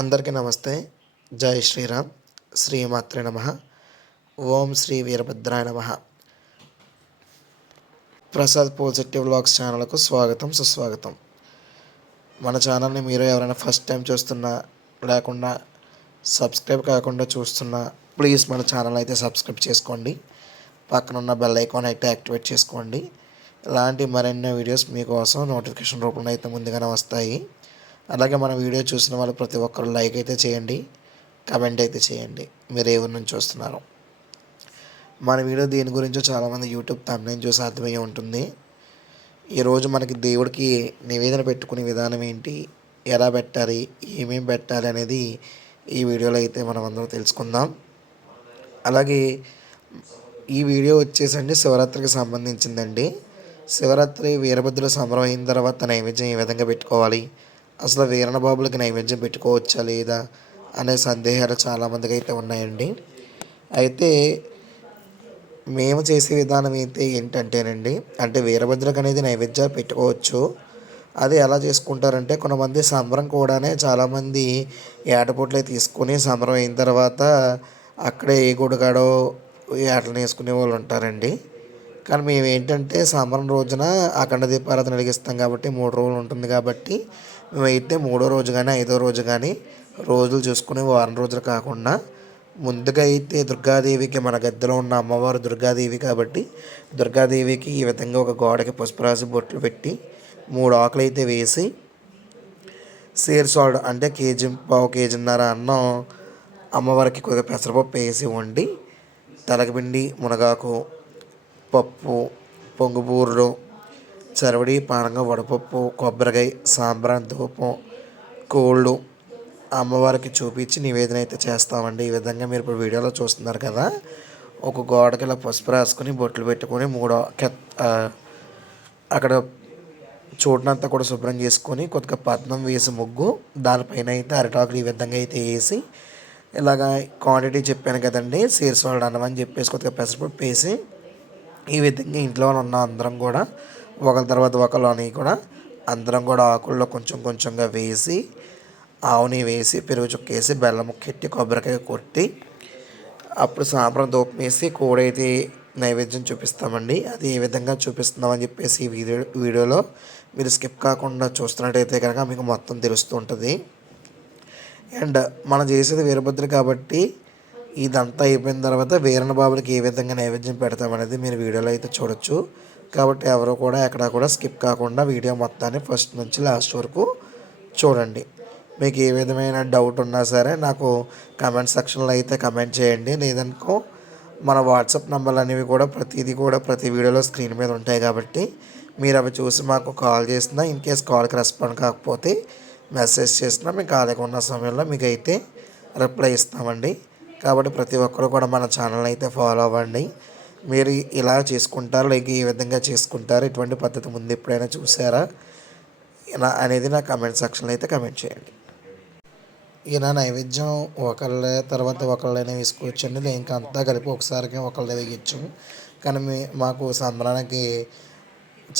అందరికీ నమస్తే. జై శ్రీరామ్. శ్రీమాత్రే నమ. ఓం శ్రీ వీరభద్రాయ నమ. ప్రసాద్ పాజిటివ్ వ్లాగ్స్ ఛానల్కు స్వాగతం సుస్వాగతం. మన ఛానల్ని మీరు ఎవరైనా ఫస్ట్ టైం చూస్తున్నా లేకుండా సబ్స్క్రైబ్ కాకుండా చూస్తున్నా ప్లీజ్ మన ఛానల్ అయితే సబ్స్క్రైబ్ చేసుకోండి. పక్కన ఉన్న బెల్ ఐకాన్ అయితే యాక్టివేట్ చేసుకోండి. ఇలాంటి మరెన్నో వీడియోస్ మీకోసం నోటిఫికేషన్ రూపంలో అయితే ముందుగానే వస్తాయి. అలాగే మన వీడియో చూసిన వాళ్ళు ప్రతి ఒక్కరు లైక్ అయితే చేయండి కమెంట్ అయితే చేయండి. మీరు ఏ ఊరి నుంచి వస్తున్నారు? మన వీడియో దీని గురించో చాలామంది యూట్యూబ్ తమిళ చూసి అర్థమయ్యే ఉంటుంది. ఈరోజు మనకి దేవుడికి నివేదన పెట్టుకునే విధానం ఏంటి ఎలా పెట్టాలి ఏమేమి పెట్టాలి అనేది ఈ వీడియోలో అయితే మనం అందరం తెలుసుకుందాం. అలాగే ఈ వీడియో వచ్చేసండి శివరాత్రికి సంబంధించిందండి. శివరాత్రి వీరభద్రుల సంబరం అయిన తర్వాత నైవేద్యం ఏ విధంగా పెట్టుకోవాలి అసలు వీరణ బాబులకి నైవేద్యం పెట్టుకోవచ్చా లేదా అనే సందేహాలు చాలామందికి అయితే ఉన్నాయండి. అయితే మేము చేసే విధానం అయితే ఏంటంటేనండి అంటే వీరభద్రకు అనేది నైవేద్యాలు పెట్టుకోవచ్చు. అది ఎలా చేసుకుంటారంటే కొంతమంది సంబరం కూడానే చాలామంది ఏటపూట్లే తీసుకొని సంబరం అయిన తర్వాత అక్కడే ఏ గుడికాడో ఏటలు వేసుకునే వాళ్ళు ఉంటారండి. కానీ మేము ఏంటంటే సంబరం రోజున అఖండ దీపారాధన వెలిగిస్తాం కాబట్టి మూడు రోజులు ఉంటుంది కాబట్టి మేమైతే మూడో రోజు కానీ ఐదో రోజు కానీ రోజులు చూసుకుని వారం రోజులు కాకుండా ముందుగా అయితే దుర్గాదేవికి మన గద్దెలో ఉన్న అమ్మవారు దుర్గాదేవి కాబట్టి దుర్గాదేవికి ఈ విధంగా ఒక గోడకి పసుపు రాసి బొట్లు పెట్టి మూడు ఆకులు అయితే వేసి సేర్ సాల్ట్ అంటే కేజీ పావు కేజీన్నర అన్నం అమ్మవారికి కొద్దిగా పెసరపప్పు వేసి వండి తలకపిండి మునగాకు పప్పు పొంగుబూరులు చరవడి పానంగా వడపప్పు కొబ్బరికాయ సాంబ్రాన్ ధూపం కోళ్ళు అమ్మవారికి చూపించి నివేదన అయితే చేస్తామండి. ఈ విధంగా మీరు ఇప్పుడు వీడియోలో చూస్తున్నారు కదా ఒక గోడకి ఇలా పసుపు రాసుకొని బొట్లు పెట్టుకొని మూడో అక్కడ చూడనంతా కూడా శుభ్రం చేసుకొని కొద్దిగా పద్మం వేసి ముగ్గు దానిపైన అయితే అరిటాకులు ఈ విధంగా అయితే వేసి ఇలాగ క్వాంటిటీ చెప్పాను కదండి సీర్స్ అన్నం అని చెప్పేసి కొద్దిగా పెసరపప్పు వేసి ఈ విధంగా ఇంట్లో ఉన్న అందరం కూడా ఒకరి తర్వాత ఒకరిని కూడా అందరం కూడా ఆకుల్లో కొంచెం కొంచెంగా వేసి ఆవుని వేసి పెరుగు చుక్కేసి బెల్లం ముక్కెట్టి కొబ్బరికాయ కొట్టి అప్పుడు సాంబ్రం దూపం వేసి కోడైతే నైవేద్యం చూపిస్తామండి. అది ఏ విధంగా చూపిస్తున్నామని చెప్పేసి ఈ వీడియో వీడియోలో మీరు స్కిప్ కాకుండా చూస్తున్నట్టయితే కనుక మీకు మొత్తం తెలుస్తూ ఉంటుంది. అండ్ మనం చేసేది వీరభద్ర కాబట్టి ఇదంతా అయిపోయిన తర్వాత వీరన్న బాబులకి ఏ విధంగా నైవేద్యం పెడతామనేది మీరు వీడియోలో అయితే చూడొచ్చు. కాబట్టి ఎవరు కూడా ఎక్కడ కూడా స్కిప్ కాకుండా వీడియో మొత్తాన్ని ఫస్ట్ నుంచి లాస్ట్ వరకు చూడండి. మీకు ఏ విధమైన డౌట్ ఉన్నా సరే నాకు కమెంట్ సెక్షన్లో అయితే కమెంట్ చేయండి. లేదనుకో మన వాట్సాప్ నెంబర్లు అనేవి కూడా ప్రతిదీ కూడా ప్రతి వీడియోలో స్క్రీన్ మీద ఉంటాయి కాబట్టి మీరు అవి చూసి మాకు కాల్ చేసినా ఇన్ కేస్ కాల్కి రెస్పాండ్ కాకపోతే మెసేజ్ చేసినా మీకు ఖాళీగా ఉన్న సమయంలో మీకు అయితే రిప్లై ఇస్తామండి. కాబట్టి ప్రతి ఒక్కరు కూడా మన ఛానల్ అయితే ఫాలో అవ్వండి. మీరు ఇలా చేసుకుంటారు లేక ఈ విధంగా చేసుకుంటారు ఇటువంటి పద్ధతి ముందు ఎప్పుడైనా చూసారా? ఇలా అనేది నా కమెంట్ సెక్షన్లో అయితే కమెంట్ చేయండి. ఇలా నైవేద్యం ఒకళ్ళ తర్వాత ఒకళ్ళైనా వేసుకోవచ్చండి. లేదు ఇంకా అంతా కలిపి ఒకసారికి ఒకళ్ళే వేయచ్చు. కానీ మీ మాకు సంబరానికి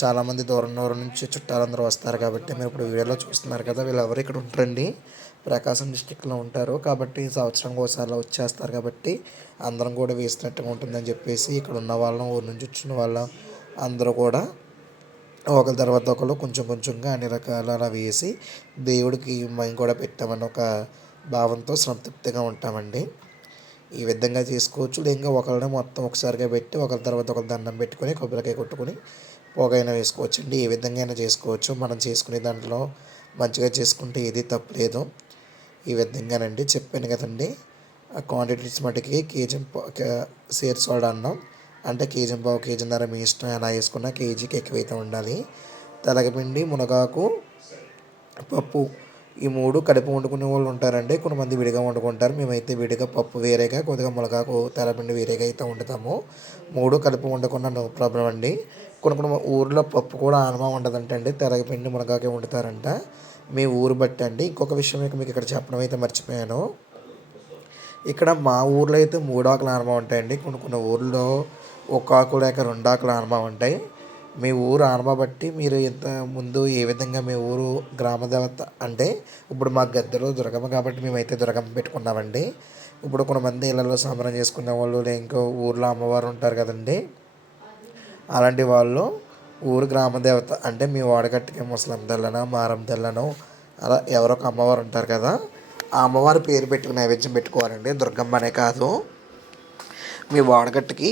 చాలామంది దూరం దూరం నుంచి చుట్టాలందరూ వస్తారు కాబట్టి మీరు ఇప్పుడు వీడియోలో చూస్తున్నారు కదా వీళ్ళు ఎవరు ఇక్కడ ఉంటారండి ప్రకాశం డిస్టిక్లో ఉంటారు. కాబట్టి సంవత్సరం ఒకసారి వచ్చేస్తారు. కాబట్టి అందరం కూడా వేసినట్టుగా ఉంటుందని చెప్పేసి ఇక్కడ ఉన్న వాళ్ళం ఊరి నుంచి వచ్చిన వాళ్ళం అందరూ కూడా ఒకరి తర్వాత ఒకరు కొంచెం కొంచెంగా అన్ని రకాల అలా వేసి దేవుడికి మేము కూడా పెట్టామని ఒక భావంతో సంతృప్తిగా ఉంటామండి. ఈ విధంగా చేసుకోవచ్చు. ఇంకా ఒకరిని మొత్తం ఒకసారిగా పెట్టి ఒకరి తర్వాత ఒకరి దండం పెట్టుకొని కొబ్బరికాయ కొట్టుకొని పొగైనా వేసుకోవచ్చండి. ఏ విధంగా అయినా చేసుకోవచ్చు. మనం చేసుకునే దాంట్లో మంచిగా చేసుకుంటే ఏది తప్పలేదు ఈ విధంగానండి. చెప్పాను కదండి. ఆ క్వాంటిటీస్ మటుకి కేజీ సేర్ సోడా అన్నం. అంటే కేజీ పావు కేజీన్నర మీ ఇష్టం ఎలా వేసుకున్నా కేజీకి ఎక్కువైతే ఉండాలి. తెలగపిండి మునగాకు పప్పు ఈ మూడు కలిపి వండుకునే వాళ్ళు ఉంటారండి. కొంతమంది విడిగా వండుకుంటారు. మేమైతే విడిగా పప్పు వేరేగా కొద్దిగా మునగాకు తెలపిండి వేరేగా అయితే వండుతాము. మూడు కలిపి వండుకున్న నో ప్రాబ్లం అండి. కొన్ని కొన్ని ఊర్లో పప్పు కూడా ఆనమా ఉండదంట అండి తెలగపిండి మునగాకే వండుతారంట. మీ ఊరు బట్టి అండి. ఇంకొక విషయం మీకు ఇక్కడ చెప్పడం అయితే మర్చిపోయాను. ఇక్కడ మా ఊర్లో అయితే మూడు ఆనమా ఉంటాయండి. కొన్ని కొన్ని ఊర్లో ఒక ఆకు లేక రెండు ఆకులు ఆనమా ఉంటాయి. మీ ఊరు ఆనమా బట్టి మీరు ఇంత ముందు ఏ విధంగా మీ ఊరు గ్రామ దేవత అంటే ఇప్పుడు మా గద్దెలో దుర్గమ్మ కాబట్టి మేమైతే దుర్గమ్మ పెట్టుకున్నామండి. ఇప్పుడు కొంతమంది ఇళ్ళలో సంబరం చేసుకునే వాళ్ళు ఇంకో ఊర్లో అమ్మవారు ఉంటారు కదండి. అలాంటి వాళ్ళు ఊరు గ్రామ దేవత అంటే మీ వాడగట్టుకి ముసలం తెల్లనో మారం తెల్లనో అలా ఎవరో ఒక అమ్మవారు ఉంటారు కదా ఆ అమ్మవారి పేరు పెట్టుకుని నైవేద్యం పెట్టుకోవాలండి. దుర్గమ్మ అనే కాదు. మీ వాడగట్టుకి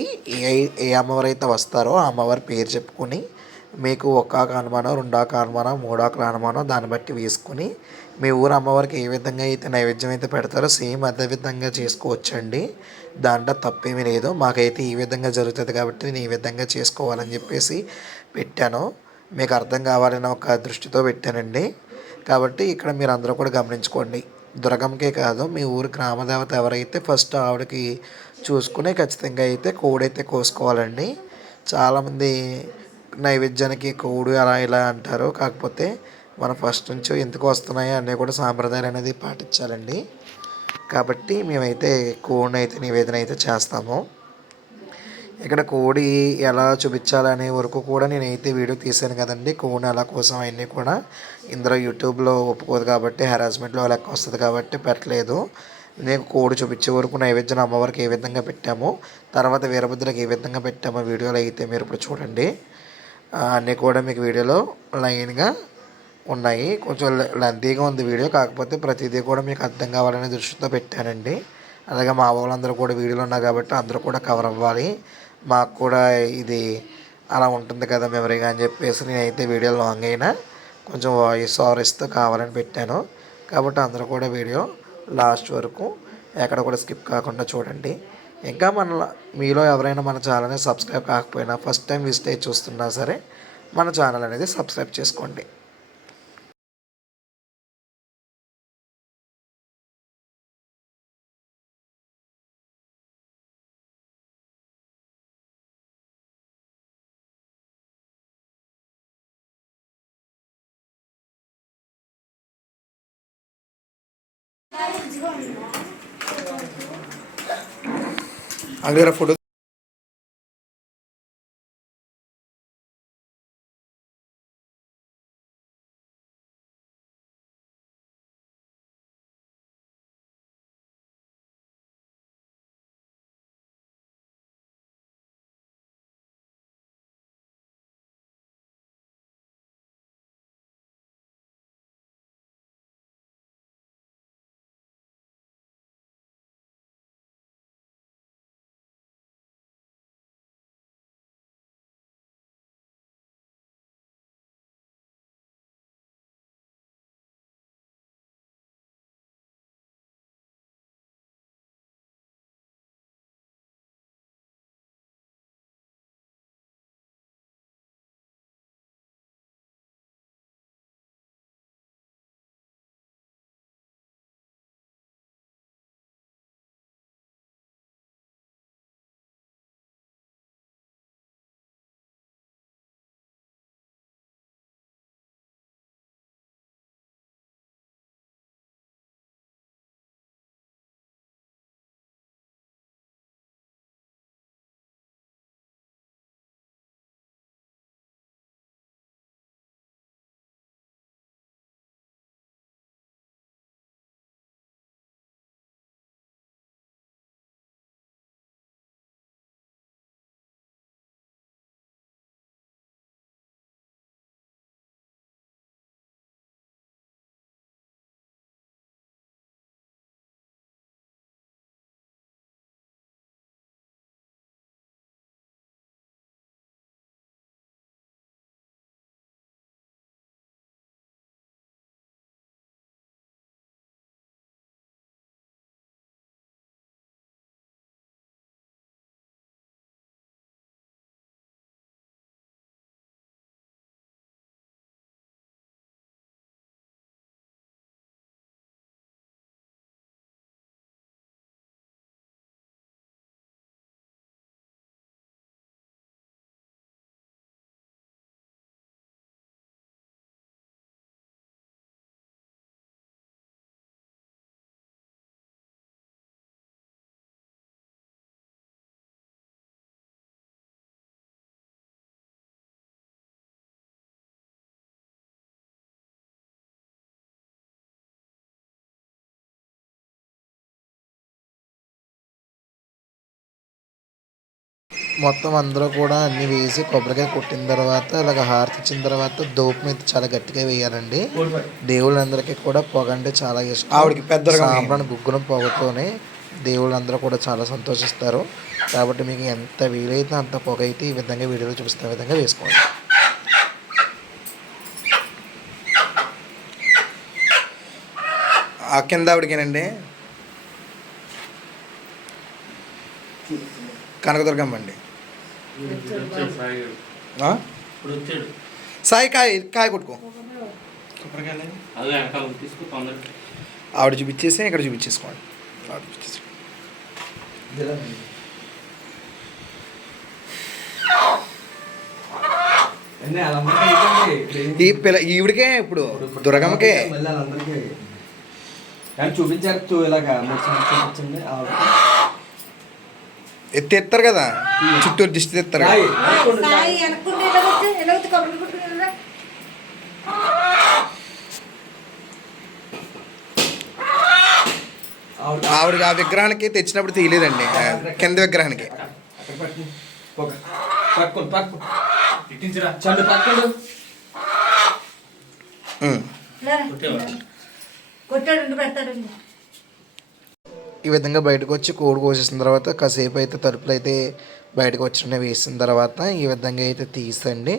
ఏ ఏ అమ్మవారు అయితే వస్తారో ఆ అమ్మవారి పేరు చెప్పుకొని మీకు ఒక్కొక్క అనుమానం రెండోక అనుమానం మూడోక అనుమానం దాన్ని బట్టి వేసుకుని మీ ఊరు అమ్మవారికి ఏ విధంగా అయితే నైవేద్యం అయితే పెడతారో సేమ్ అదే విధంగా చేసుకోవచ్చండి. దాంట్లో తప్పేమీ లేదు. మాకైతే ఈ విధంగా జరుగుతుంది కాబట్టి నేను ఈ విధంగా చేసుకోవాలని చెప్పేసి పెట్టాను. మీకు అర్థం కావాలని ఒక దృష్టితో పెట్టానండి. కాబట్టి ఇక్కడ మీరు అందరూ కూడా గమనించుకోండి. దుర్గమ్మకే కాదు మీ ఊరు గ్రామదేవత ఎవరైతే ఫస్ట్ ఆవిడకి చూసుకుని ఖచ్చితంగా అయితే కోడైతే కోసుకోవాలండి. చాలామంది నైవేద్యానికి కోడి అలా ఇలా అంటారు. కాకపోతే మనం ఫస్ట్ నుంచి ఎందుకు వస్తున్నాయి అన్నీ కూడా సాంప్రదాయాలు అనేది పాటించాలండి. కాబట్టి మేమైతే కోడిని అయితే నివేదన అయితే చేస్తాము. ఇక్కడ కోడి ఎలా చూపించాలనే వరకు కూడా నేనైతే వీడియో తీశాను కదండి. కోడిని ఎలా కోసం అవన్నీ కూడా ఇందులో యూట్యూబ్లో ఒప్పుకోదు కాబట్టి హెరాస్మెంట్లో లెక్క వస్తుంది కాబట్టి పెట్టలేదు. నేను కోడి చూపించే వరకు నైవేద్యం అమ్మవారికి ఏ విధంగా పెట్టాము తర్వాత వీరభద్రకి ఏ విధంగా పెట్టామో వీడియోలో అయితే మీరు ఇప్పుడు చూడండి. అన్నీ కూడా మీకు వీడియోలో లైన్గా ఉన్నాయి. కొంచెం లెంతీగా ఉంది వీడియో. కాకపోతే ప్రతిదీ కూడా మీకు అర్థం కావాలనే దృష్టితో పెట్టానండి. అలాగే మా వాళ్ళందరూ కూడా వీడియోలు ఉన్నారు కాబట్టి అందరూ కూడా కవర్ అవ్వాలి. మాకు కూడా ఇది అలా ఉంటుంది కదా మెమరీగా అని చెప్పేసి నేనైతే వీడియో లాంగ్ అయినా కొంచెం వాయిస్ ఓవర్ కావాలని పెట్టాను. కాబట్టి అందరూ కూడా వీడియో లాస్ట్ వరకు ఎక్కడ కూడా స్కిప్ కాకుండా చూడండి. ఇంకా మన మీలో ఎవరైనా మన ఛానల్ని సబ్స్క్రైబ్ కాకపోయినా ఫస్ట్ టైం విజిట్ అయ్యి చూస్తున్నా సరే మన ఛానల్ అనేది సబ్స్క్రైబ్ చేసుకోండి. అక్కడ ఫోటో మొత్తం అందరూ కూడా అన్ని వేసి కొబ్బరికాయ కొట్టిన తర్వాత ఇలాగ హారతి ఇచ్చిన తర్వాత దోపు మీద చాలా గట్టిగా వేయాలండి. దేవుళ్ళందరికీ కూడా పొగ అంటే చాలా ఇష్టం. ఆవిడకి పెద్ద సాంబ్రాన్ని గుగ్గులం పొగతోనే దేవుళ్ళందరూ కూడా చాలా సంతోషిస్తారు. కాబట్టి మీకు ఎంత వీలైతే అంత పొగ అయితే ఈ విధంగా వీడియోలో చూపిస్తున్న విధంగా వేసుకోండి. ఆ కింద ఆవిడకేనండి? కనకదుర్గమ్మ అండి. సాయి కాయ కాయ కొట్టుకో. ఆవిడ చూపించేసి ఇక్కడ చూపించేసుకోండి. ఆవిడ చూపించేసి. ఈ పిల్ల ఈవిడికే ఇప్పుడు దుర్గమ్మకే. చూపించారు చూ ఇలాగా చూపించండి ఆవిడ. ఎత్తి ఎత్తారు కదా చుట్టూరు దిష్టి ఎత్తారు కదా. రాయి. సాయి వెనక్కుంటే ఎలా వచ్చి ఎలా వచ్చి కొబ్బరి కొట్టుకుని ఆవిడ. ఆ విగ్రహానికి తెచ్చినప్పుడు తీయలేదండి. కింద విగ్రహానికి. అక్కడ పట్టు. ఈ విధంగా బయటకు వచ్చి కోడి కోసేసిన తర్వాత కాసేపు అయితే తలుపులు అయితే బయటకు వచ్చిన వేసిన తర్వాత ఈ విధంగా అయితే తీసండి.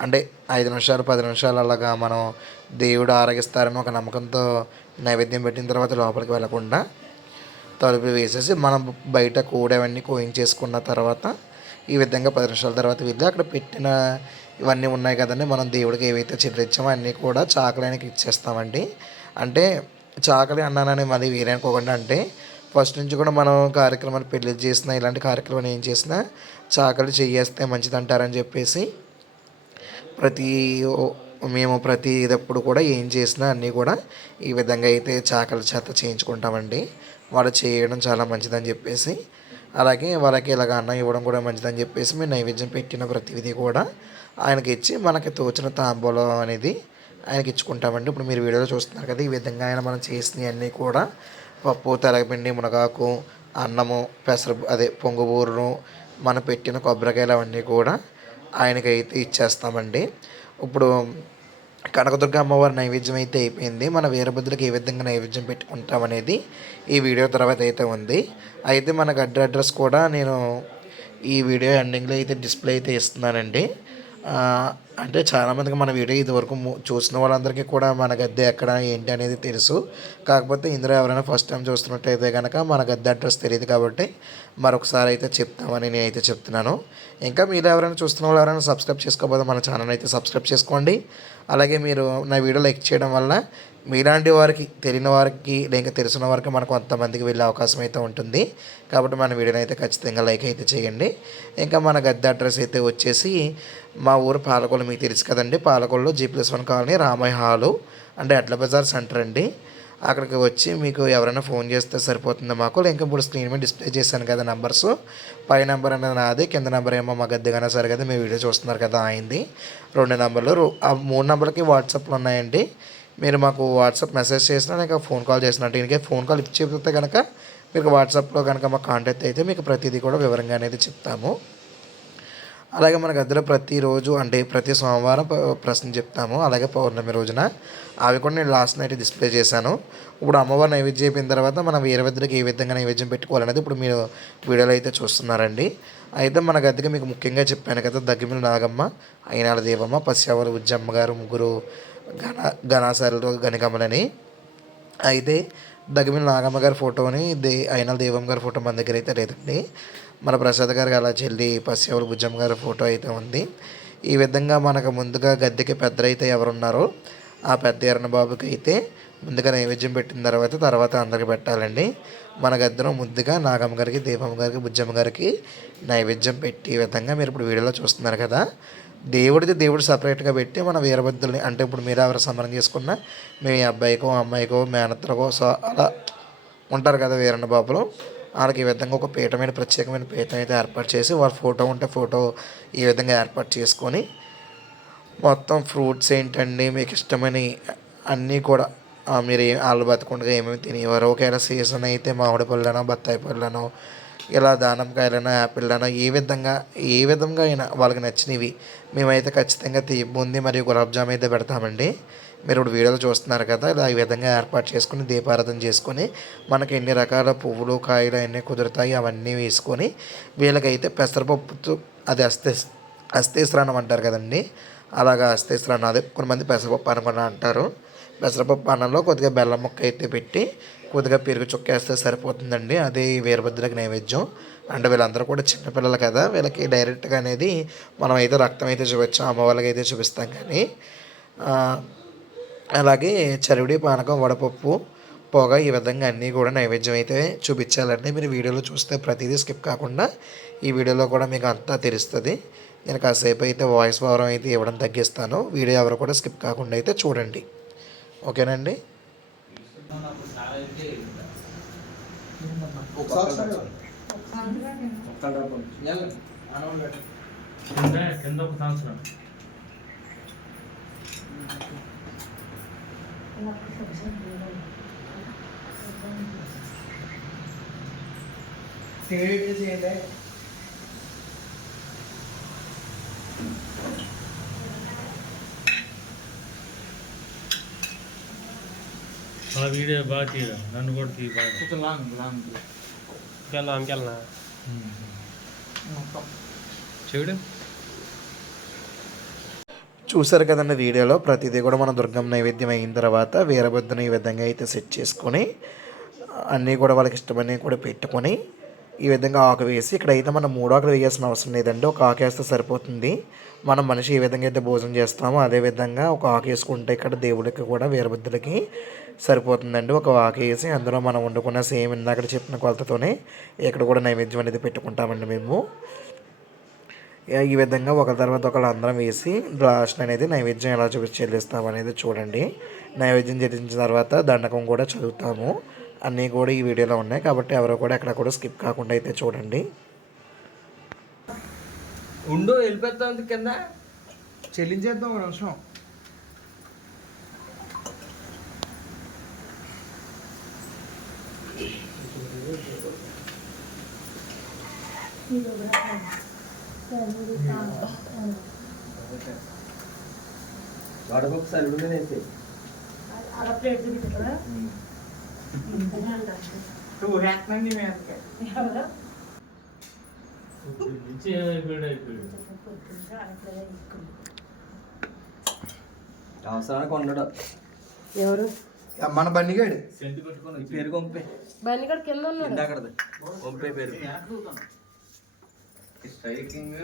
అంటే ఐదు నిమిషాలు పది నిమిషాలు అలాగా మనం దేవుడు ఆరగిస్తారని ఒక నమ్మకంతో నైవేద్యం పెట్టిన తర్వాత లోపలికి వెళ్ళకుండా తలుపు వేసేసి మనం బయట కోడి అవన్నీ కోయించేసుకున్న తర్వాత ఈ విధంగా పది నిమిషాల తర్వాత వెళ్ళి అక్కడ పెట్టిన ఇవన్నీ ఉన్నాయి కదండి. మనం దేవుడికి ఏవైతే చెల్లించామో అన్నీ కూడా చాకలైనకి ఇచ్చేస్తామండి. అంటే చాకలి అన్నానని మళ్ళీ వేరే అనుకోకుండా అంటే ఫస్ట్ నుంచి కూడా మనం కార్యక్రమాలు పెళ్ళి చేసినా ఇలాంటి కార్యక్రమాలు ఏం చేసినా చాకలి చేయేస్తే మంచిది అంటారని చెప్పేసి ప్రతి ఓ- మేము ప్రతి ఇదప్పుడు కూడా ఏం చేసినా అన్నీ కూడా ఈ విధంగా అయితే చాకల చేత చేయించుకుంటామండి. వాళ్ళు చేయడం చాలా మంచిదని చెప్పేసి అలాగే వాళ్ళకి ఇలాగ అన్నం ఇవ్వడం కూడా మంచిదని చెప్పేసి మేము నైవేద్యం పెట్టిన ప్రతివిధి కూడా ఆయనకి ఇచ్చి మనకి తోచిన తాంబూలం అనేది ఆయనకి ఇచ్చుకుంటామండి. ఇప్పుడు మీరు వీడియోలో చూస్తున్నారు కదా ఈ విధంగా ఆయన మనం చేసినవి అన్నీ కూడా పప్పు తెలగపిండి మునగాకు అన్నము పెసర అదే పొంగుబూరును మనం పెట్టిన కొబ్బరికాయలు అవన్నీ కూడా ఆయనకైతే ఇచ్చేస్తామండి. ఇప్పుడు కనకదుర్గ అమ్మవారి నైవేద్యం అయితే అయిపోయింది. మన వీరభద్రకి ఏ విధంగా నైవేద్యం పెట్టుకుంటాం అనేది ఈ వీడియో తర్వాత అయితే ఉంది. అయితే మన గడ్డ అడ్రస్ కూడా నేను ఈ వీడియో ఎండింగ్లో అయితే డిస్ప్లే అయితే ఇస్తున్నానండి. అంటే చాలామందికి మన వీడియో ఇదివరకు చూసిన వాళ్ళందరికీ కూడా మన గద్దె ఎక్కడ ఏంటి అనేది తెలుసు. కాకపోతే ఇందులో ఎవరైనా ఫస్ట్ టైం చూస్తున్నట్టయితే కనుక మన గద్దె అడ్రస్ తెలియదు కాబట్టి మరొకసారి అయితే చెప్తామని నేను అయితే చెప్తున్నాను. ఇంకా మీరు ఎవరైనా చూస్తున్న వాళ్ళు ఎవరైనా సబ్స్క్రైబ్ చేసుకోకపోతే మన ఛానల్ అయితే సబ్స్క్రైబ్ చేసుకోండి. అలాగే మీరు నా వీడియో లైక్ చేయడం వల్ల మీలాంటి వారికి తెలియని వారికి లేక తెలిసిన వారికి మనకు కొంతమందికి వెళ్ళే అవకాశం అయితే ఉంటుంది. కాబట్టి మన వీడియోని అయితే ఖచ్చితంగా లైక్ అయితే చేయండి. ఇంకా మన గద్దె అడ్రస్ అయితే వచ్చేసి మా ఊరు పాలకొల్లు మీకు తెలుసు కదండి. Palakollu G plus one colony Ramaiah hall అంటే అడ్ల బజార్ సెంటర్ అండి. అక్కడికి వచ్చి మీకు ఎవరైనా ఫోన్ చేస్తే సరిపోతుంది మాకు. లేక ఇప్పుడు స్క్రీన్ మీద డిస్ప్లే చేశాను కదా నెంబర్స్. పై నెంబర్ అనేది నాది. కింద నెంబర్ ఏమో మా గద్దెగానే సరే కదా మీ వీడియో చూస్తున్నారు కదా అయింది. రెండు నెంబర్లు. రో- ఆ మూడు నెంబర్లకి వాట్సాప్లు ఉన్నాయండి. మీరు మాకు వాట్సాప్ మెసేజ్ చేసినా లేక ఫోన్ కాల్ చేసినా దీనికి ఫోన్ కాల్ ఇచ్చి చెప్తే కనుక మీకు వాట్సాప్లో కనుక మాకు కాంటాక్ట్ అయితే మీకు ప్రతిదీ కూడా వివరంగా అనేది చెప్తాము. అలాగే మన గదిలో ప్రతిరోజు అంటే ప్రతి సోమవారం ప్రశ్న చెప్తాము. అలాగే పౌర్ణమి రోజున. అవి కూడా నేను లాస్ట్ నైట్ డిస్ప్లే చేశాను. ఇప్పుడు అమ్మవారి నైవేద్యం అయిపోయిన తర్వాత మనం వీరభద్రకి ఏ విధంగా నైవేద్యం పెట్టుకోవాలనేది ఇప్పుడు మీరు వీడియోలో అయితే చూస్తున్నారండి. అయితే మన గద్దెకి మీకు ముఖ్యంగా చెప్పాను కదా దగ్గిమిల నాగమ్మ అయినాల దేవమ్మ పశ్చావల ఉజ్జమ్మ గారు ముగ్గురు ఘన ఘనాసారులు గనికమ్మలని అయితే దగ్గమిల నాగమ్మ గారి ఫోటోని దే అయినాల దేవమ్మ గారి ఫోటో మన దగ్గర అయితే లేదండి. మన ప్రసాద్ గారికి అలా చెల్లి పశ్చిమల బుజ్జమ్మ గారి ఫోటో అయితే ఉంది. ఈ విధంగా మనకు ముందుగా గద్దెకి పెద్ద అయితే ఎవరున్నారో ఆ పెద్ద ఎర్రన బాబుకి అయితే ముందుగా నైవేద్యం పెట్టిన తర్వాత తర్వాత అందరికి పెట్టాలండి. మన గద్దెను ముందుగా నాగమ్మ గారికి దీపమ్మ గారికి బుజ్జమ్మ గారికి నైవేద్యం పెట్టి ఈ విధంగా మీరు ఇప్పుడు వీడియోలో చూస్తున్నారు కదా. దేవుడిది దేవుడు సపరేట్గా పెట్టి మన వీరభద్రుల్ని అంటే ఇప్పుడు మీరు ఎవరు సమరం చేసుకున్న మీ అబ్బాయికో అమ్మాయికో మేనత్తలకో సో అలా ఉంటారు కదా వీరన్న బాబులో. వాళ్ళకి ఈ విధంగా ఒక పీఠమైన ప్రత్యేకమైన పీఠం అయితే ఏర్పాటు చేసి వాళ్ళ ఫోటో ఉంటే ఫోటో ఈ విధంగా ఏర్పాటు చేసుకొని మొత్తం ఫ్రూట్స్ ఏంటండి? మీకు ఇష్టమైన అన్నీ కూడా మీరు వాళ్ళు బతకుండా ఏమేమి తినేవారు? ఒకవేళ సీజన్ అయితే మామిడి పళ్ళనో బత్తాయి పళ్ళనో ఇలా దానిమ్మకాయలైనా యాపిల్ ఏ విధంగా ఏ విధంగా అయినా వాళ్ళకి నచ్చినవి మేమైతే ఖచ్చితంగా తీపి బూందీ మరియు గులాబ్ జామ్ అయితే పెడతామండి. మీరు ఇప్పుడు వీడియోలు చూస్తున్నారు కదా ఇలా ఈ విధంగా ఏర్పాటు చేసుకుని దీపారాధన చేసుకొని మనకి ఎన్ని రకాల పువ్వులు కాయలు అన్నీ కుదురుతాయి అవన్నీ వేసుకొని వీళ్ళకైతే పెసరపప్పుతో అది అస్తే అస్తేశ్రానం అంటారు కదండి. అలాగా అస్తేశ్రానం అదే కొంతమంది పెసరపప్పు అని కూడా అంటారు. పెసరపప్పు అన్నంలో కొద్దిగా బెల్లం ముక్క అయితే పెట్టి కొద్దిగా పెరుగు చుక్క వేస్తే సరిపోతుందండి. అదే వీరభద్రకి నైవేద్యం. అంటే వీళ్ళందరూ కూడా చిన్నపిల్లలు కదా వీళ్ళకి డైరెక్ట్గా అనేది మనం అయితే రక్తం అయితే చూపించాం అమ్మ వాళ్ళకి అయితే చూపిస్తాం కానీ అలాగే చలివిడి పానకం వడపప్పు పొగ ఈ విధంగా అన్నీ కూడా నైవేద్యం అయితే చూపించాలండి. మీరు వీడియోలో చూస్తే ప్రతిదీ స్కిప్ కాకుండా ఈ వీడియోలో కూడా మీకు అంతా తెలుస్తుంది. నేను కాసేపు అయితే వాయిస్ ఓవర్ అయితే ఇవ్వడం తగ్గిస్తాను. వీడియో ఎవరు కూడా స్కిప్ కాకుండా అయితే చూడండి. ఓకేనండి? కింద కింద ఒక సంవత్సరం ఆ వీడియో బాగా తీయడం నన్ను కూడా తీ బాగా లాంగ్ లాంగ్ ఇంకెళ్ళా ఇంకెళ్ళా చూడు చూసారు కదండి వీడియోలో? ప్రతిదీ కూడా మన దుర్గం నైవేద్యం అయిన తర్వాత వీరభద్రుని ఈ విధంగా అయితే సెట్ చేసుకొని అన్నీ కూడా వాళ్ళకి ఇష్టమని కూడా పెట్టుకొని ఈ విధంగా ఆకు వేసి ఇక్కడ అయితే మనం మూడు ఆకులు వేయాల్సిన అవసరం లేదండి. ఒక ఆకు వేస్తే సరిపోతుంది. మనం మనిషి ఏ విధంగా అయితే భోజనం చేస్తామో అదే విధంగా ఒక ఆకు వేసుకుంటే ఇక్కడ దేవుడికి కూడా వీరభద్రులకి సరిపోతుందండి. ఒక ఆకు వేసి అందులో మనం వండుకున్న సేమ్ ఇందాక చెప్పిన కొలతతోనే ఇక్కడ కూడా నైవేద్యం అనేది పెట్టుకుంటామండి మేము. ఈ- విధంగా ఒక తర్వాత ఒకళ్ళు అందరం వేసి లాస్ట్ అనేది నైవేద్యం ఎలా చూపించి చెల్లిస్తాం అనేది చూడండి. నైవేద్యం చెల్లించిన తర్వాత దండకం కూడా చదువుతాము. అన్నీ కూడా ఈ వీడియోలో ఉన్నాయి కాబట్టి ఎవరు కూడా ఎక్కడ కూడా స్కిప్ కాకుండా అయితే చూడండి. ఉండు వెళ్ళిపోతాం కింద. చెల్లించేద్దాం ఒక నిమిషం. వాడికి సరుడు వేసి అలా ప్లేట్ టూ అవసరానికి ఉండడు ఎవరు మన పెట్టుకొని పేరు పంపే కూడా కింద ఉన్నాడు. ఇందాకడది పంపే పేరు. స్ట్రైకింగ్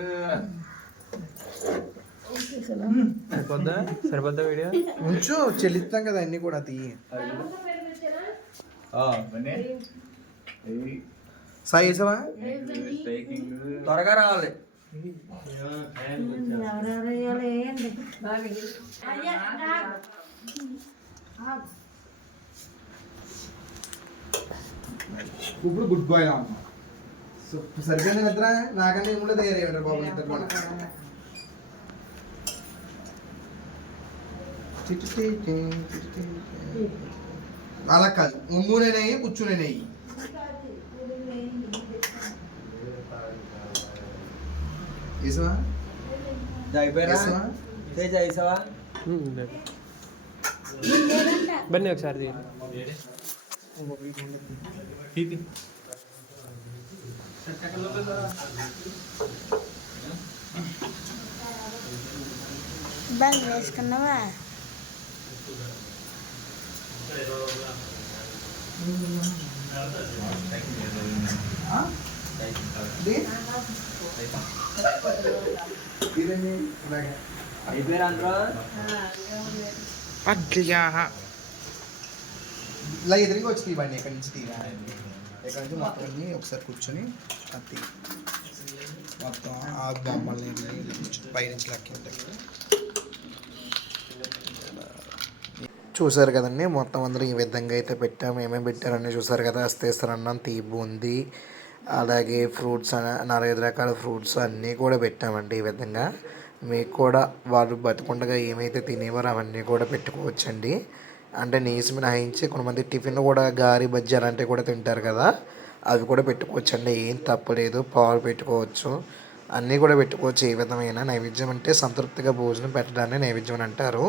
సరిపోద్దా? సరిపోద్దా వీడియో? ఉంచు చెల్లిస్తాం కదా అన్నీ కూడా తీయి సాయి వేసావా త్వరగా రావాలి. ఎవరెవరు వేయాలి ఏంటి ఇప్పుడు గుడ్ బాయ్ అమ్మ. సో సరిపోయింది నిద్ర నాకంటే ఏముండదు తయారయ్యాడు బాబు ఇద్దరు కూడా అలా కాదు ముమ్మునేనయ్యి కూర్చునేనయ్యి వేసావా అయిపోయారా వేసావా తేజ్ అయిసావా బన్నీ ఒకసారి తీయండి. బండి వేసుకున్నావా? అందరూ ఇలా ఎదురుగా వచ్చి తీయండి ఎక్కడి నుంచి తీరా? ఎక్కడి నుంచి మొత్తం ఒకసారి కూర్చొని అది మొత్తం ఆ బొమ్మల్ని పైనుంచి లెక్క ఉంటాయి. చూసారు కదండి మొత్తం అందరూ ఈ విధంగా అయితే పెట్టాము. ఏమేమి పెట్టారని చూసారు కదా అస్తేశ్వరన్నం తీపి ఉంది అలాగే ఫ్రూట్స్ అన- నాలుగైదు రకాల ఫ్రూట్స్ అన్నీ కూడా పెట్టామండి ఈ విధంగా. మీకు కూడా వాళ్ళు బతుకుండగా ఏమైతే తినేవారో అవన్నీ కూడా పెట్టుకోవచ్చండి. అంటే నీసు మినహాయించి కొంతమంది టిఫిన్ కూడా గారి బజ్జీ అలాంటివి కూడా తింటారు కదా అవి కూడా పెట్టుకోవచ్చు అండి. ఏం తప్పలేదు పాలు పెట్టుకోవచ్చు. అన్నీ కూడా పెట్టుకోవచ్చు. ఏ విధమైన నైవేద్యం అంటే సంతృప్తిగా భోజనం పెట్టడాన్ని నైవేద్యం అని అంటారు.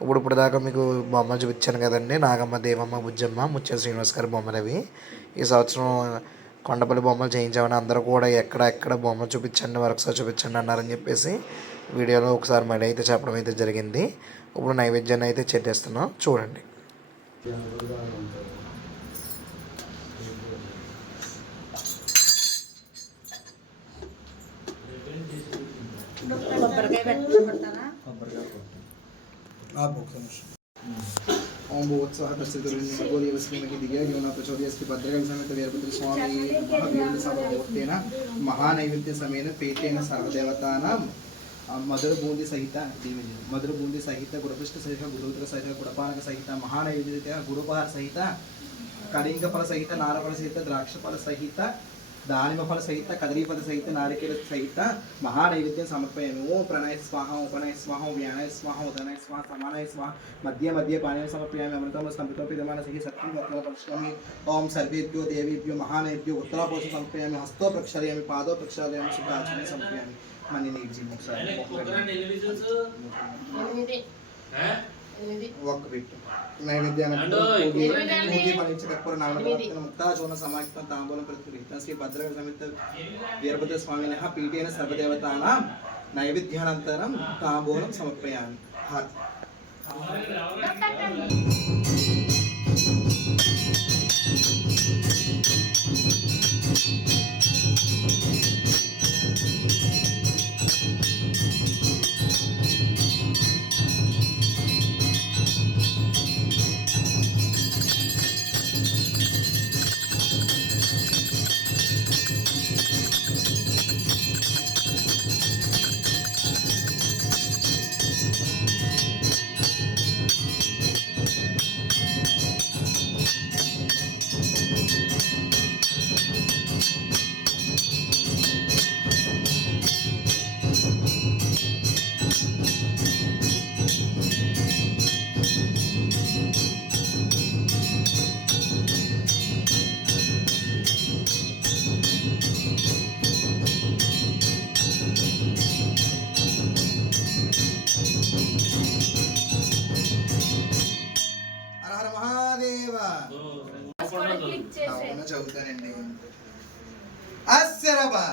ఇప్పుడు ఇప్పుడు దాకా మీకు బొమ్మ చూపించాను కదండి. నాగమ్మ దేవమ్మ బుజ్జమ్మ ముత్య శ్రీనివాస్ గారి బొమ్మలు అవి ఈ సంవత్సరం కొండపల్లి బొమ్మలు చేయించామని అందరూ కూడా ఎక్కడ ఎక్కడ చూపించండి మరొకసారి చూపించండి అన్నారని చెప్పేసి వీడియోలో ఒకసారి మళ్ళీ అయితే చెప్పడం అయితే జరిగింది. ఇప్పుడు నైవేద్యాన్ని అయితే చెట్టేస్తున్నాం చూడండి కొబ్బరికాయ పెట్టబడతానా आप भोग समझ ओम भूत्सवः तस्य दुर्निर्गोली वस्मिमहि दिव्या योना प्रचोदयस्ति भद्रकाली समेत वीरभद्र स्वामी महावीर समूर्तेन महानैवेद्य समेन पेतेन सर्वदेवतानां మధుర బూంది సహిత మధుర బూంది సహిత గుడపృష్ట సహిత గురువుతర సహిత గుడపానక సహిత మహానైవేద్య గురుపహార సహిత కళింగ ఫల సహిత నారఫల సహిత ద్రాక్ష ఫల సహిత దానిమ ఫల సహిత కదలీఫల సహిత నారికేల సహిత మహానైవేద్యం సమర్పయామి ఓం ప్రణయ స్వాహ ఓం ప్రణయ స్వాహ ఓం వ్యానయ స్వాహ ఓం ధనయ స్వాహ సమానయ స్వాహ మధ్య మధ్య పానీయం సమర్పయామి అమృతం స్తంభితోపిదమాన సహి సత్యం వర్తల పశ్యామి ఓం సర్వేభ్యో దేవేభ్యో మహానైభ్యో ఉత్తరాపోషం సమర్పయామి హస్తో ప్రక్షాళయామి పాదో ప్రక్షాళయామి శుభాచరణ సమర్పయామి మన్ని నీర్జీ ఒకసారి ఒక్క పెట్టు నైవేద్యాన్ని పూగి ఫలించి కర్పూర నామరత్న ముక్తాచూర్ణ సమాహితం తాంబూలం ప్రతిగృహీతం శ్రీ భద్ర సమేత వీరభద్ర స్వామినః పీఠేన సర్వదేవతానాం నైవేద్యానంతరం తాంబూలం సమర్పయామి హారతి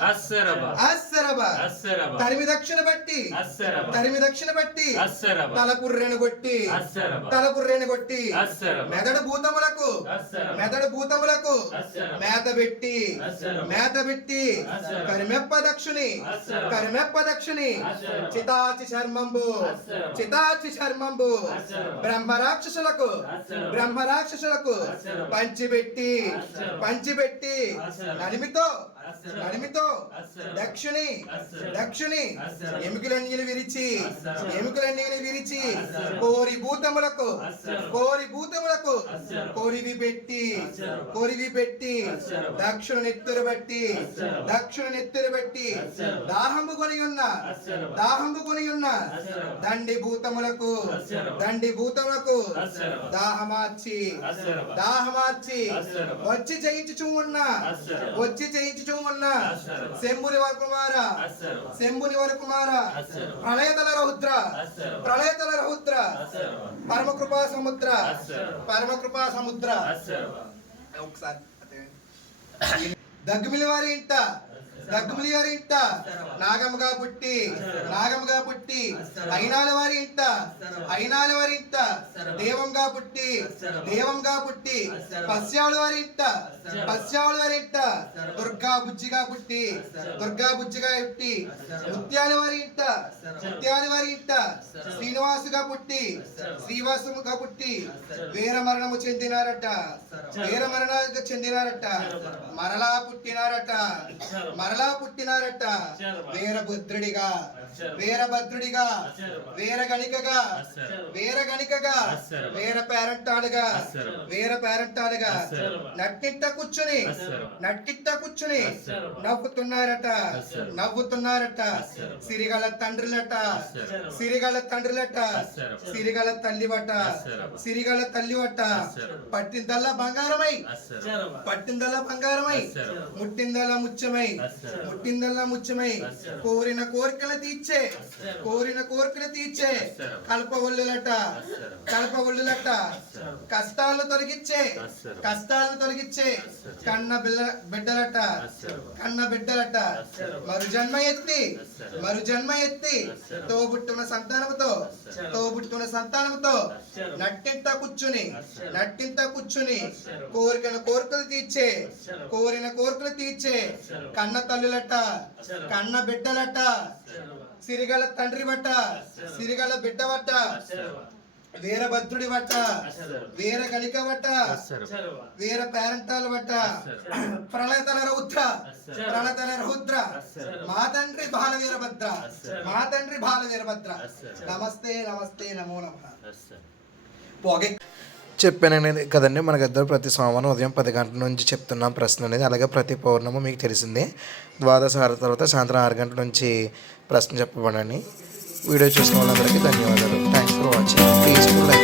అస్సరబ తరిమి దక్షిణ బట్టి తరిమి దక్షిణ బట్టి అస్సరబ తల పుర్రెను కొట్టి. అస్సరబ తల పుర్రెను కొట్టి. మెదడు భూతములకు. మెదడు భూతములకు. మేత పెట్టి. మేత పెట్టి. కరిమెప్ప అస్సరబ కరిమెప్ప అస్సరబ చితాచి చర్మంబు. చితాచి చర్మంబు. బ్రహ్మ రాక్షసులకు. బ్రహ్మ రాక్షసులకు. పంచిపెట్టి. పంచిపెట్టి. అస్సరబ నడిమితో అస్సరబ నడిమితో. అస్సరబ దక్షుని అస్సరబ దక్షుని అస్సరబ ఎముకలన్నీ విరిచి. అస్సరబ ఎముకలన్నీ విరిచి. కోరి భూతములకు. కోరి భూతములకు. కోరివి పెట్టి. కోరివి పెట్టి. దక్షుని నెత్తురు బట్టి. దక్షుని నెత్తురు బట్టి. దాహంబు కొని ఉన్న దాహంబు కొని ఉన్న దండి భూతములకు. దండి భూతములకు. దాహమార్చి. దాహమార్చి. వచ్చి చేయించుచూ ఉన్న వచ్చి చేయించుచూ ఉన్న శంభుని వరకుమార. శంభుని వరకుమార. ప్రళయతల రౌద్ర. ప్రళయతల రౌద్ర. పరమకృపా సముద్ర. పరమకృపా సముద్ర. ఒకసారి దగ్గుమిలి వారి ఇంట. దగ్గుమిలి వారి ఇంట నాగముగా పుట్టి నాగముగా పుట్టి అయినాల వారి ఇంట అయినాల వారి ఇంట దేవంగా పుట్టి దేవంగా పుట్టి పశ్చాల వారి ఇంట పశ్చాల వారి ఇంట దుర్గా బుజ్జిగా పుట్టి దుర్గా బుజ్జిగా పుట్టి ముత్యాల వారి ఇంట ముత్యాల వారి ఇంట శ్రీనివాసుగా పుట్టి శ్రీవాసముగా పుట్టి వీర మరణము చెందినారట. వీర మరణానికి చెందినారట. మరలా పుట్టినారట. మరలా పుట్టినారట వీరభద్రుడిగా. వీరభద్రుడిగా వీరగణికగా వీరగణికగా వీర పేరంటాడుగా వీర పేరంటాడుగా నట్టిట్ట కూర్చుని నట్టిట్ట కూర్చుని నవ్వుతున్నారట నవ్వుతున్నారట సిరిగల తండ్రులట సిరిగల తండ్రులట సిరిగల తల్లివట సిరిగల తల్లివట పట్టిందల్లా బంగారమై పట్టిందల్లా బంగారమై ముట్టిందల్లా ముత్యమై ముట్టిందల్లా ముత్యమై కోరిన కోరికలు తీర్చే కోరిన కోరికలు తీర్చే. కల్ప ఒళ్ళులట కల్ప ఒళ్ళులట కష్టాలు తొలగించే కష్టాలను తొలగించే కన్న బిల్ల బిడ్డలట. కన్న బిడ్డలట. మరు జన్మ ఎత్తి. మరు జన్మ ఎత్తి. తోబుట్టున సంతానముతో. తోబుట్టున సంతానముతో. నట్టింట కూర్చుని. నట్టింట కూర్చుని. కోరికల కోరికలు తీర్చే. కోరిన కోరికలు తీర్చే. కన్న తల్లులట. కన్న బిడ్డలట. సిరిగల తండ్రి బట్ట సిరిగల బిడ్డ బట్ట వీరభద్రుడి బట్ట వీర గలిక బట్ట వీర పేరంటాల బట్ట ప్రళయతల రౌద్ర ప్రళయతల రౌద్ర మా తండ్రి బాల వీరభద్ర మా తండ్రి బాల వీరభద్ర. నమస్తే నమస్తే నమో నమ. పొగ. చెప్పాను అనేది కదండి మనకిద్దరు ప్రతి సోమవారం ఉదయం పది గంటల నుంచి చెప్తున్నాం ప్రశ్న అనేది అలాగే ప్రతి పౌర్ణమి మీకు తెలిసిందే. ద్వాదశ ఆరు తర్వాత సాయంత్రం ఆరు గంటల నుంచి ప్రశ్న చెప్పబడని వీడియో చూసిన వాళ్ళందరికీ ధన్యవాదాలు. Thanks for watching please like